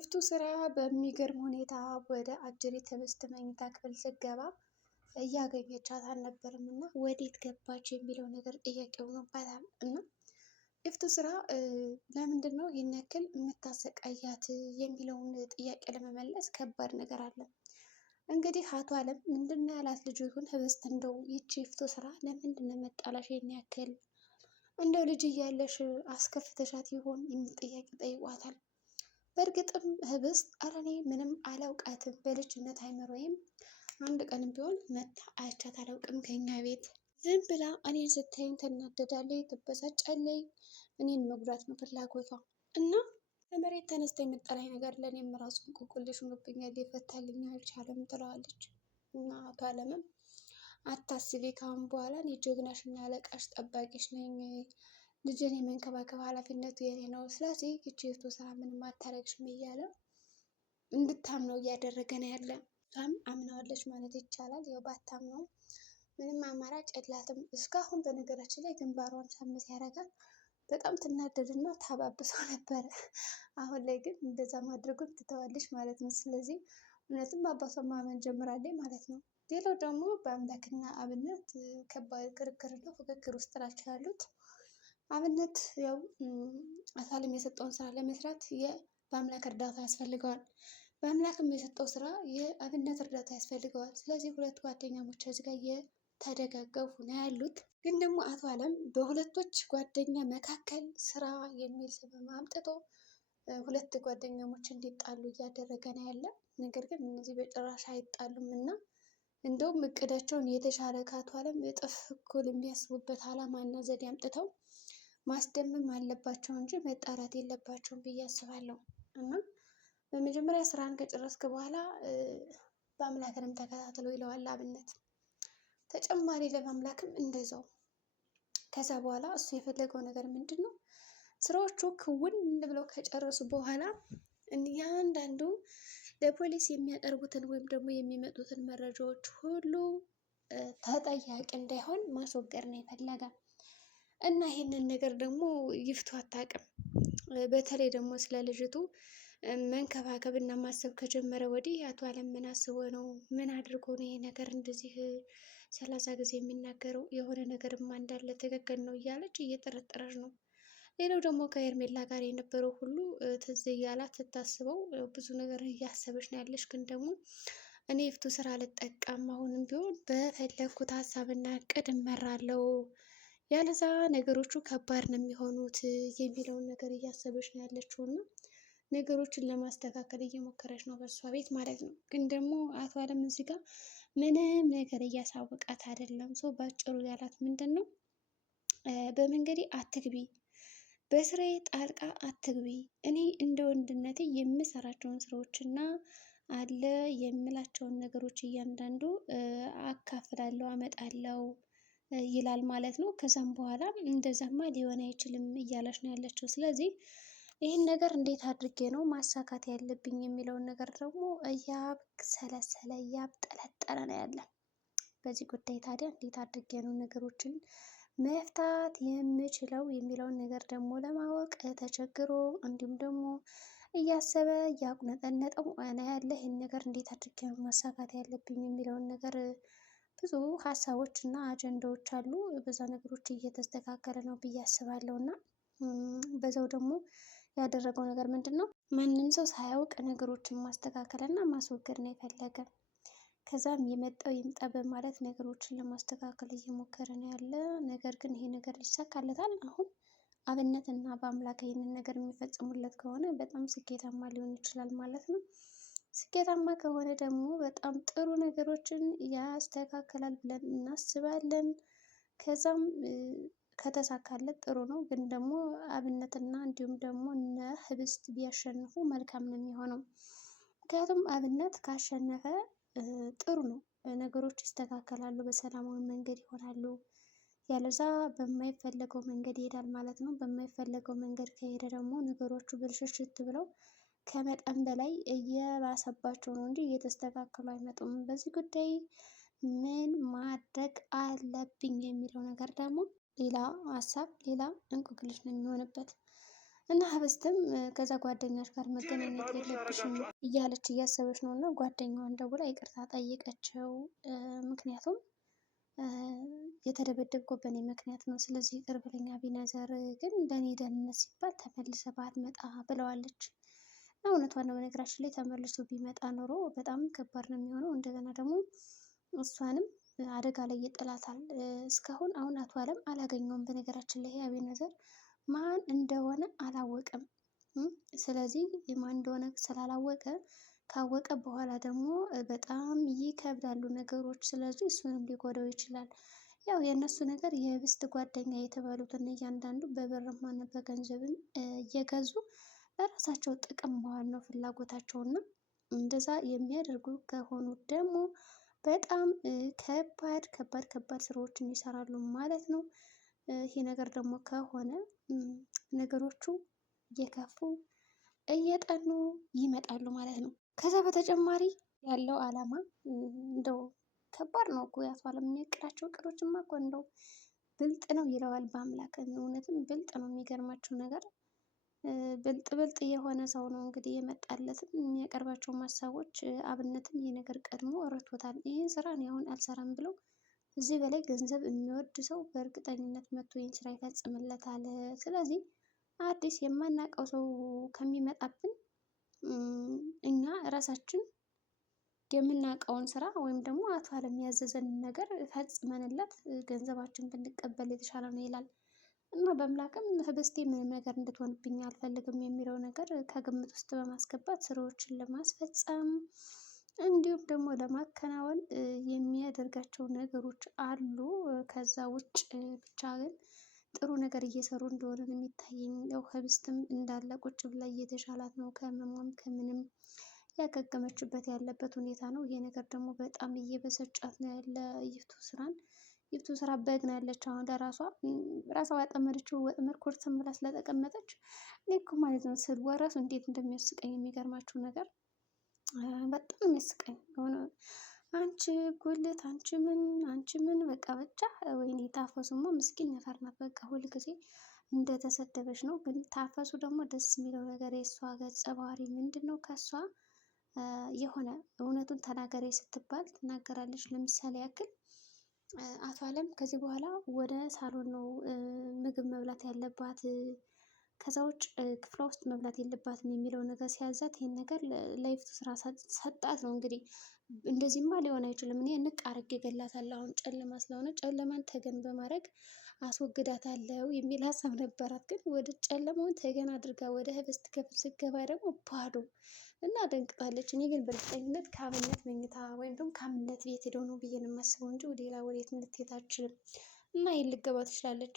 ጊፍቱ ስራ በሚገርም ሁኔታ ወደ አጀሬት ህብስት መኝታ ክፍል ስትገባ እያገኘቻት አልነበርም እና ወዴት ገባች የሚለው ነገር ጥያቄ ሆኖባታል። እና ጊፍቱ ስራ ለምንድን ነው ይህን ያክል የምታሰቃያት የሚለውን ጥያቄ ለመመለስ ከባድ ነገር አለ። እንግዲህ አቶ አለም ምንድን ነው ያላት ልጁ ይሁን ህብስት እንደው ይቺ ጊፍቱ ስራ ለምንድን ነው መጣላሽ ይህን ያክል እንደው ልጅ እያለሽ አስከፍተሻት ይሆን የሚል ጥያቄ ጠይቋታል። በእርግጥም ህብስት ኧረ እኔ ምንም አላውቃትም በልጅነት አይምሮዬም አንድ ቀንም ቢሆን መታ አይቻት አላውቅም። ከኛ ቤት ዝም ብላ እኔን ስታይኝ ትናደዳለች፣ ትበሳጫለች። እኔን መጉዳት ነው ፍላጎቷ እና ከመሬት ተነስታ የምጠላኝ ነገር ለእኔም ራሱ እንቆቅልሽ ሆኖብኛል፣ ሊፈታልኝ አልቻለም ትለዋለች። እና አቶ አለምም አታስቢ፣ ካሁን በኋላ እኔ ጀግናሽና አለቃሽ ጠባቂሽ ነኝ፣ ልጅን የመንከባከብ ኃላፊነቱ የኔ ነው። ስለዚህ ይቺ ጊፍቱ ስራ ምንም አታረግሽም እያለ እንድታምነው እያደረገ ነው ያለ። እሷም አምናዋለች ማለት ይቻላል። ያው ባታምነው ምንም አማራጭ የላትም። እስካሁን በነገራችን ላይ ግንባሯን ሳምስ ያደርጋል በጣም ትናደድና ታባብሰው ነበረ። አሁን ላይ ግን እንደዛ ማድረጉን ትተዋለች ማለት ነው። ስለዚህ እውነትም አባቷን ማመን ጀምራለች ማለት ነው። ሌላው ደግሞ በአምላክና አብነት ከባድ ክርክርና ፉክክር ውስጥ ናቸው ያሉት። አብነት ያው አቶ አለም የሰጠውን ስራ ለመስራት በአምላክ እርዳታ ያስፈልገዋል። በአምላክም የሰጠው ስራ የአብነት እርዳታ ያስፈልገዋል። ስለዚህ ሁለት ጓደኛሞች እዚህ ጋር እየተደጋገፉ ነው ያሉት። ግን ደግሞ አቶ አለም በሁለቶች ጓደኛ መካከል ስራ የሚል ስም አምጥቶ ሁለት ጓደኛሞች እንዲጣሉ እያደረገ ነው ያለ። ነገር ግን እነዚህ በጭራሽ አይጣሉም እና እንደውም እቅዳቸውን የተሻለ ከአቶ አለም እጥፍ እኩል የሚያስቡበት አላማ እና ዘዴ አምጥተው ማስደመም አለባቸው እንጂ መጣላት የለባቸውም ብዬ አስባለሁ። እና በመጀመሪያ ስራን ከጨረስክ በኋላ በአምላክንም ተከታትሎ ይለዋል አብነት። ተጨማሪ ለማምላክም እንደዛው። ከዛ በኋላ እሱ የፈለገው ነገር ምንድን ነው? ስራዎቹ ክውን ብለው ከጨረሱ በኋላ እያንዳንዱ ለፖሊስ የሚያቀርቡትን ወይም ደግሞ የሚመጡትን መረጃዎች ሁሉ ተጠያቂ እንዳይሆን ማስወገድ ነው የፈለገ። እና ይሄንን ነገር ደግሞ ጊፍቱ አታውቅም። በተለይ ደግሞ ስለ ልጅቱ መንከባከብ እና ማሰብ ከጀመረ ወዲህ አቶ አለም ምን አስቦ ነው? ምን አድርጎ ነው ይሄ ነገር እንደዚህ 30 ጊዜ የሚናገረው? የሆነ ነገርማ እንዳለ ትክክል ነው እያለች እየጠረጠረች ነው። ሌላው ደግሞ ከሄርሜላ ጋር የነበረው ሁሉ ትዝ እያላት ስታስበው ብዙ ነገር እያሰበች ነው ያለች። ግን ደግሞ እኔ ጊፍቱ ስራ አልጠቀም፣ አሁንም ቢሆን በፈለግኩት ሀሳብና እቅድ እመራለሁ፣ ያለዛ ነገሮቹ ከባድ ነው የሚሆኑት የሚለውን ነገር እያሰበች ነው ያለችው እና ነገሮችን ለማስተካከል እየሞከረች ነው በእሷ ቤት ማለት ነው። ግን ደግሞ አቶ አለም እዚህ ጋር ምንም ነገር እያሳወቃት አይደለም። ሰው ባጭሩ ያላት ምንድን ነው? በመንገዴ አትግቢ፣ በስራዬ ጣልቃ አትግቢ። እኔ እንደ ወንድነቴ የምሰራቸውን ስራዎችና አለ የምላቸውን ነገሮች እያንዳንዱ አካፍላለሁ፣ አመጣለሁ ይላል ማለት ነው። ከዛም በኋላ እንደዛማ ሊሆን አይችልም እያለች ነው ያለችው። ስለዚህ ይህን ነገር እንዴት አድርጌ ነው ማሳካት ያለብኝ የሚለውን ነገር ደግሞ እያብሰለሰለ እያብጠለጠለ ነው ያለ። በዚህ ጉዳይ ታዲያ እንዴት አድርጌ ነው ነገሮችን መፍታት የምችለው የሚለውን ነገር ደግሞ ለማወቅ ተቸግሮ እንዲሁም ደግሞ እያሰበ እያቁነጠነጠው ነው ያለ። ይህን ነገር እንዴት አድርጌ ነው ማሳካት ያለብኝ የሚለውን ነገር ብዙ ሀሳቦች እና አጀንዳዎች አሉ። በዛ ነገሮች እየተስተካከለ ነው ብዬ አስባለሁ። እና በዛው ደግሞ ያደረገው ነገር ምንድን ነው? ማንም ሰው ሳያውቅ ነገሮችን ማስተካከል እና ማስወገድ ነው የፈለገ። ከዛም የመጣው ይምጣ በማለት ነገሮችን ለማስተካከል እየሞከረ ነው ያለ። ነገር ግን ይሄ ነገር ይሳካለታል? አሁን አብነት እና በአምላክ ይህንን ነገር የሚፈጽሙለት ከሆነ በጣም ስኬታማ ሊሆን ይችላል ማለት ነው። ስኬታማ ከሆነ ደግሞ በጣም ጥሩ ነገሮችን ያስተካክላል ብለን እናስባለን። ከዛም ከተሳካለት ጥሩ ነው። ግን ደግሞ አብነትና እንዲሁም ደግሞ እነ ህብስት ቢያሸንፉ መልካም ነው የሚሆነው። ምክንያቱም አብነት ካሸነፈ ጥሩ ነው፣ ነገሮች ይስተካከላሉ፣ በሰላማዊ መንገድ ይሆናሉ። ያለዛ በማይፈለገው መንገድ ይሄዳል ማለት ነው። በማይፈለገው መንገድ ከሄደ ደግሞ ነገሮቹ ብልሽሽት ብለው ከመጠን በላይ እየባሰባቸው ነው እንጂ እየተስተካከሉ አይመጡም። በዚህ ጉዳይ ምን ማድረግ አለብኝ የሚለው ነገር ደግሞ ሌላ ሀሳብ ሌላ እንቆቅልሽ ነው የሚሆንበት። እና ህብስትም ከዛ ጓደኛሽ ጋር መገናኘት የለብሽም እያለች እያሰበች ነው። እና ጓደኛዋን ደውላ ይቅርታ ጠይቀችው። ምክንያቱም የተደበደብከው በእኔ ምክንያት ነው፣ ስለዚህ ይቅር በለኝ አቢነዘር፣ ግን ለእኔ ደህንነት ሲባል ተመልሰ ባትመጣ ብለዋለች። እውነቷን ነው። በነገራችን ላይ ተመልሶ ቢመጣ ኖሮ በጣም ከባድ ነው የሚሆነው። እንደገና ደግሞ እሷንም አደጋ ላይ ይጥላታል። እስካሁን አሁን አቶ አለም አላገኘውም። በነገራችን ላይ አቢነዘር ማን እንደሆነ አላወቀም። ስለዚህ ማን እንደሆነ ስላላወቀ ካወቀ በኋላ ደግሞ በጣም ይከብዳሉ ነገሮች። ስለዚህ እሱንም ሊጎዳው ይችላል። ያው የእነሱ ነገር የህብስት ጓደኛ የተባሉትን እያንዳንዱ በብርም ሆነ በገንዘብም እየገዙ ለራሳቸው ጥቅም መዋል ነው ፍላጎታቸው። እና እንደዛ የሚያደርጉ ከሆኑ ደግሞ በጣም ከባድ ከባድ ከባድ ስራዎችን ይሰራሉ ማለት ነው። ይሄ ነገር ደግሞ ከሆነ ነገሮቹ እየከፉ እየጠኑ ይመጣሉ ማለት ነው። ከዛ በተጨማሪ ያለው አላማ እንደው ከባድ ነው እኮ የአቶ አለም የሚያቅዳቸው እቅዶችማ እኮ እንደው ብልጥ ነው ይለዋል በአምላክ። እውነትም ብልጥ ነው። የሚገርማቸው ነገር ብልጥ ብልጥ የሆነ ሰው ነው እንግዲህ የመጣለትም የሚያቀርባቸው ሀሳቦች። አብነትም ይሄ ነገር ቀድሞ ረድቶታል። ይህን ስራ እኔ አሁን አልሰራም ብለው እዚህ በላይ ገንዘብ የሚወድ ሰው በእርግጠኝነት መጥቶ ይህን ስራ ይፈጽምለታል። ስለዚህ አዲስ የማናውቀው ሰው ከሚመጣብን እኛ እራሳችን የምናውቀውን ስራ ወይም ደግሞ አቶ አለም ያዘዘንን ነገር ፈጽመንለት ገንዘባችን ብንቀበል የተሻለ ነው ይላል። እና በአምላክም ህብስቴ ምንም ነገር እንድትሆንብኝ አልፈልግም የሚለው ነገር ከግምት ውስጥ በማስገባት ስራዎችን ለማስፈጸም እንዲሁም ደግሞ ለማከናወን የሚያደርጋቸው ነገሮች አሉ። ከዛ ውጭ ብቻ ግን ጥሩ ነገር እየሰሩ እንደሆነ ነው የሚታየኝ። ያው ህብስትም እንዳለ ቁጭ ብላ እየተሻላት ነው፣ ከህመሟም ከምንም ያገገመችበት ያለበት ሁኔታ ነው። ይሄ ነገር ደግሞ በጣም እየበሰጫት ነው ያለ ይፍቱ ስራ በግ ነው ያለች አሁን ራሷ ያጠመደችው ወጥመድ ኩርትም ብላ ስለተቀመጠች እኔ እኮ ማለት ነው ስድቧ ራሱ እንዴት እንደሚያስቀኝ የሚገርማችሁ ነገር በጣም የሚያስቀኝ ሆነ። አንቺ ጉልት፣ አንቺ ምን በቃ ብቻ ወይኔ ታፈሱማ ምስኪን ነፈር ናት። በቃ ሁል ጊዜ እንደተሰደበች ነው። ግን ታፈሱ ደግሞ ደስ የሚለው ነገር የእሷ ገጸ ባህሪ ምንድን ነው? ከእሷ የሆነ እውነቱን ተናገሬ ስትባል ትናገራለች። ለምሳሌ ያክል አቶ አለም ከዚህ በኋላ ወደ ሳሎን ነው ምግብ መብላት ያለባት፣ ከዛ ውጭ ክፍሏ ውስጥ መብላት የለባትም የሚለው ነገር ሲያዛት ይህን ነገር ለይፍቱ ስራ ሰጣት ነው እንግዲህ። እንደዚህማ ሊሆን አይችልም፣ እኔ ንቅ አድርጌ እገላታለሁ፣ አሁን ጨለማ ስለሆነ ጨለማን ተገን በማድረግ አስወግዳታለሁ የሚል ሀሳብ ነበራት። ግን ወደ ጨለማውን ተገን አድርጋ ወደ ህብስት ክፍል ስትገባ ደግሞ ባዶ እና ደንግጣለች። እኔ ግን በእርግጠኝነት ከአብነት መኝታ ወይም ደግሞ ከአብነት ቤት ሄደው ነው ብዬ ነው የማስበው እንጂ ሌላ ወዴት ልትሄድ አትችልም። እና ይሄን ልትገባ ትችላለች።